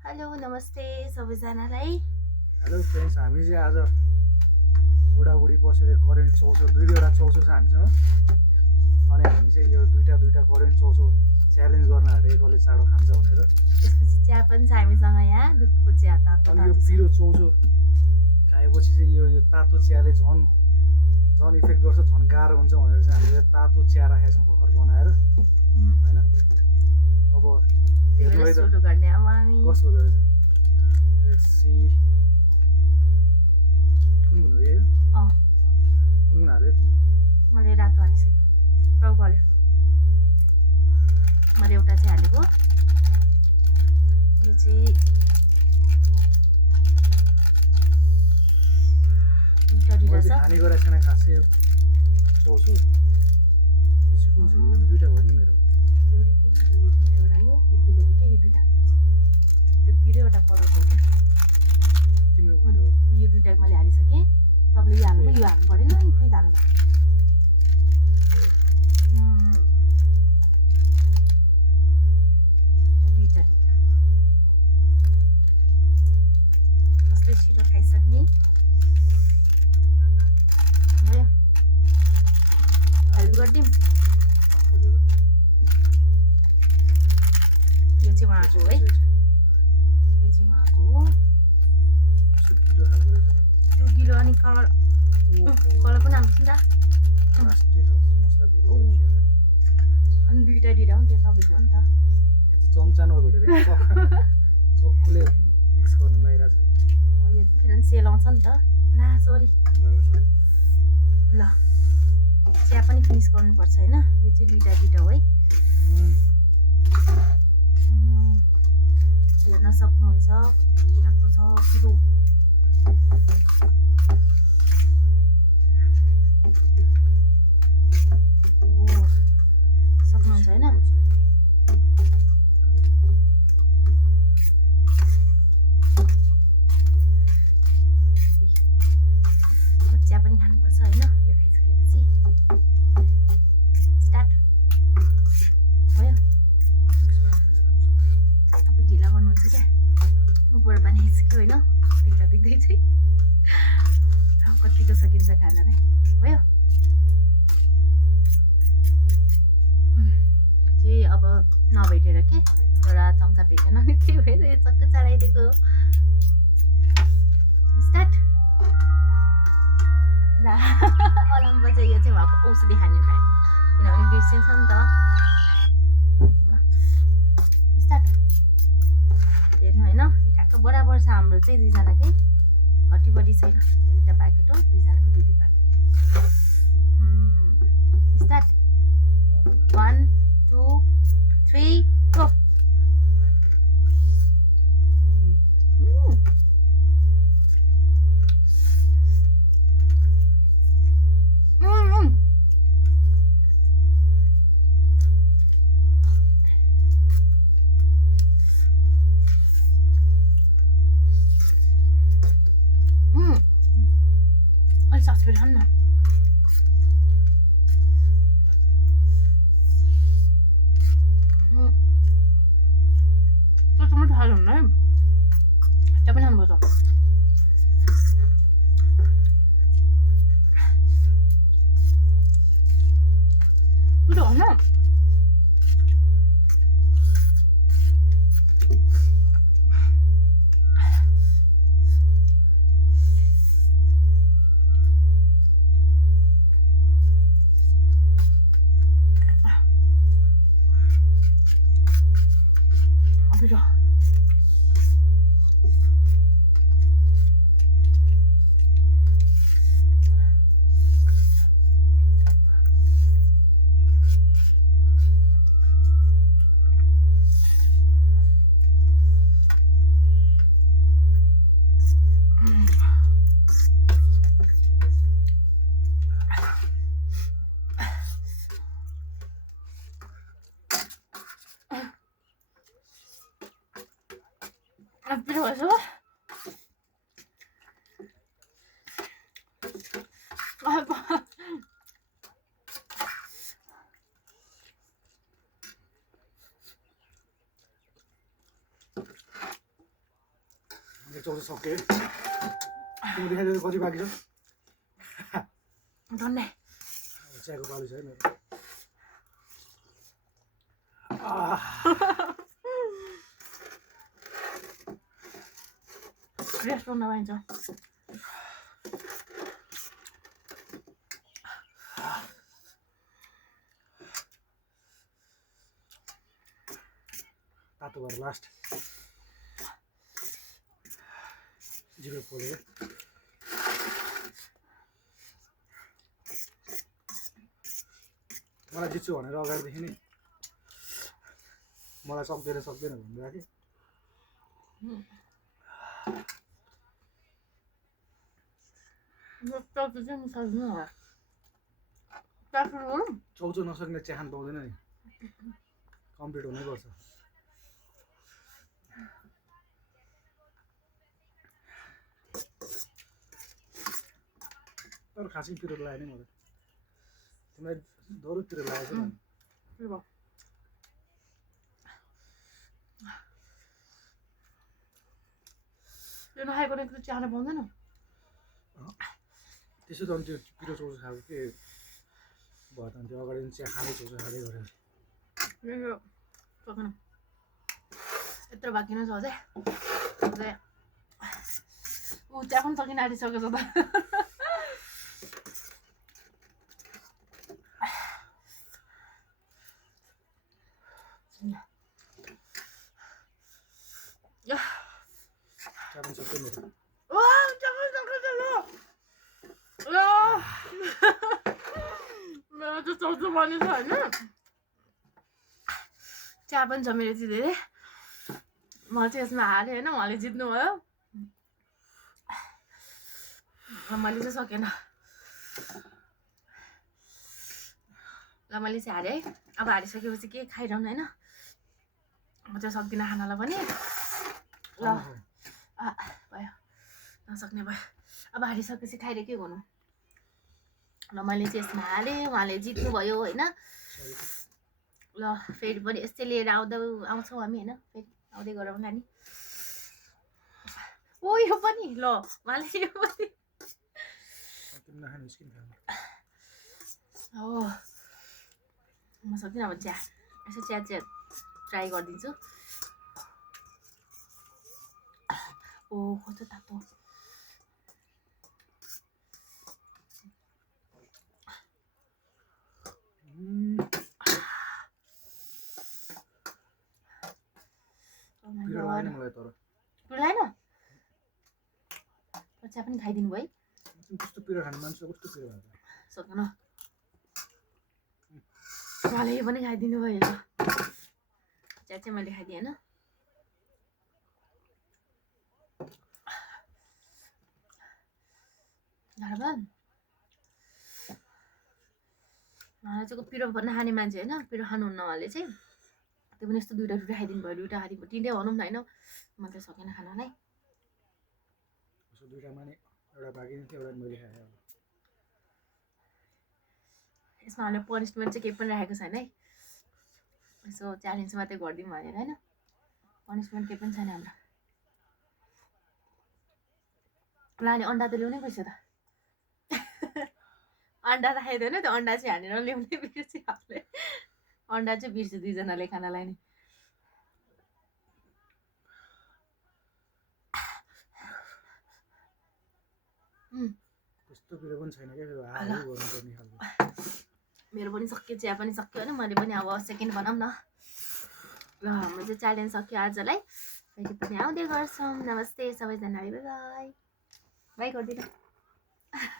Hello नमस्ते सबैजनालाई। Hello friends, हामी चाहिँ आज बुढाबुढी बसेर करेन्ट चौचो दुई दुईवटा चौचो छ हामीसँग। अनि हामी चाहिँ यो दुईवटा करेन्ट चौचो च्यालेन्ज गर्न आँटेको कसले चाँडो खान्छ भनेर। त्यसपछि चिया पनि छ हामीसँग यहाँ, दुधको चिया तातो अनि यो तातो छ। पिरो चौचो खाएपछि चाहिँ यो तातो चियाले झन् झन् इफेक्ट गर्छ, झन् गाह्रो हुन्छ भनेर चाहिँ हामीले तातो चिया राखेको छौँ भर्खर बनाएर, होइन? अब हेर्नु है त सुरु गर्ने अब हामी। कस्तो हुँदो रहेछ। Let's see. कुन हो यो? कुन हाल्यो तिमी? मैले रातो हालिसक्यो, टाउको हाल्यो। मैले एउटा चाहिँ हालेको, यो चाहिँ मैले चाहिँ खाने गरेको छैन खासै चौचो। यसो कुन छ? यो दुईवटा भयो नि मेरोमा। एउटा यो एक गिलो हो क्या, यो दुइटा त्यो पिरो एउटा कलरको हो क्या। तिम्रो कुरो हो? यो दुइटा मैले हालिसकेँ। तपाईँले यो हाल्नुभयो, यो हाल्नु परेन नि, खोइ त हाल्नु दुइटा कसले छिटो खाइसक्ने भयो। हेल्प गरिदिउँ। यो चाहिँ उहाँको है, यो चाहिँ उहाँको हो। त्यो गिलो अनि कलर पनि आउँछ नि त। अनि दुइटा हो नि, त्यो तपाईँको हो नि त। चम्चा नभेटेर चक्कुले मिक्स गर्नु लागिरहेको छ। यो किनभने सेल आउँछ नि त। ला सरी ल, चिया पनि फिनिस गर्नुपर्छ होइन। यो चाहिँ दुइटा हो है। हेर्न सक्नुहुन्छ कति राम्रो छ पिरो। सक्नुहुन्छ होइन। चिया पनि खानुपर्छ होइन। यो खाइसकेपछि स्टार्ट भयो। तपाईँ ढिला गर्नुहुन्छ क्या, मुखबाट पानी आइसक्यो होइन। देख्दै चाहिँ कतिको सकिन्छ खाना नै भयो। चाहिँ अब नभेटेर के एउटा चम्चा भेटेन नि, त्यही भएर यो चक्क चलाइदिएको। स्टार्ट। ला अलार्म बजायो। यो चाहिँ उहाँको औषधि खाने टाइम, किनभने बिर्सिन्छ नि त। स्टार्ट। हेर्नु होइन, ठ्याक्क बराबर छ हाम्रो चाहिँ दुईजनाकै, घटी बढी छैन। दुईवटा प्याकेट हो, दुईजनाको दुई प्याकेट। स्टार्ट। 1 2 3 गो। अलिक सक्छ फेरि खानु न। त्यो टमाटर खायो भने है त्यो पनि खानुपर्छ। त्यो होइन पिरो। पिरो भएछ। एक चौचो सक्यो तिमी देखाइदियो कति बाँकी छ धन्य चियाको बालु छ है मेरो रेस्टुरेन्टमा पाइन्छ तातो भएर लास्ट जिरो पोलेर मलाई जित्छु भनेर अगाडिदेखि नै मलाई सक्दैन भनिरहेको चौचो नसक्ने चिया खान पाउँदैन नि कम्प्लिट हुनैपर्छ तर खासै पिरो लाग्यो नि मलाई तिमीलाई दोहोरो पिरो लागेको छ त्यो नखाएको नै चिया खान पाउँदैन त्यसो त अनि त्यो पिरो चौचो खाएको के भयो त त्यो अगाडि चिया खाँदै चौचो खाँदै गरेर सक्दैन यत्रो बाँकी नै छ अझै ऊ चिया पनि सकिन आँटिसकेको छ चिया पनि सक्यो मेरो मेरो त चौचो बने छ होइन चिया पनि छ मेरो चाहिँ धेरै म चाहिँ यसमा हारेँ होइन उहाँले जित्नुभयो मैले चाहिँ सकेन ल मैले चाहिँ हारेँ है अब हारिसकेपछि के खाइरहनु होइन म चाहिँ सक्दिनँ खानालाई पनि ल भयो नसक्ने भयो अब हारिसकेपछि खाएर के गर्नु ल मैले चाहिँ यसमा हालेँ उहाँले जित्नुभयो होइन ल फेरि पनि यस्तै लिएर आउँछौँ हामी होइन फेरि आउँदै गरौँ न नि ओ यो पनि ल उहाँले यो पनि हो म सक्दिनँ अब चिया यसो चिया ट्राई गरिदिन्छु ओ कस्तो तातो पिरो लागेन मलाई तर पिरो लागेन चिया पनि खाइदिनु भयो कस्तो पिरो खाने मान्छे कस्तो पिरो खान्छ सक्दैन उहाँले यो पनि खाइदिनु भयो ल चिया चाहिँ मैले खाइदिएँ होइन घरमा उहाँलाई चाहिँ पिरो नखाने मान्छे होइन पिरो खानुहुन्न उहाँले चाहिँ त्यो पनि यस्तो दुइटा खाइदिनु भयो दुइटा खाइदिनु तिनटै भनौँ न होइन म त सकेन खानलाई दुइटामा नि एउटा बाँकी नै थियो एउटा मैले खाएँ यसमा हामीले पनिसमेन्ट चाहिँ केही पनि राखेको छैन है यसो च्यालेन्ज मात्रै गरिदिउँ भनेर होइन पनिसमेन्ट केही पनि छैन हाम्रो लाने अन्डा त ल्याउनै पैसा त अन्डा राखेदैन त्यो अन्डा चाहिँ हानेर ल्याउनै बिर्स्यो आफूले अन्डा चाहिँ बिर्स्यो दुईजनाले खानालाई नि त्यस्तो पिरो पनि छैन क्या गर्नुपर्ने खालको मेरो पनि सक्यो चिया पनि सक्यो होइन मैले पनि अब सेकेन्ड बनाऊँ न ल हाम्रो चाहिँ च्यालेन्ज सक्यो आजलाई फेरि पनि आउँदै गर्छौँ नमस्ते सबैजनाले बाई बाई बाई गरिदिनु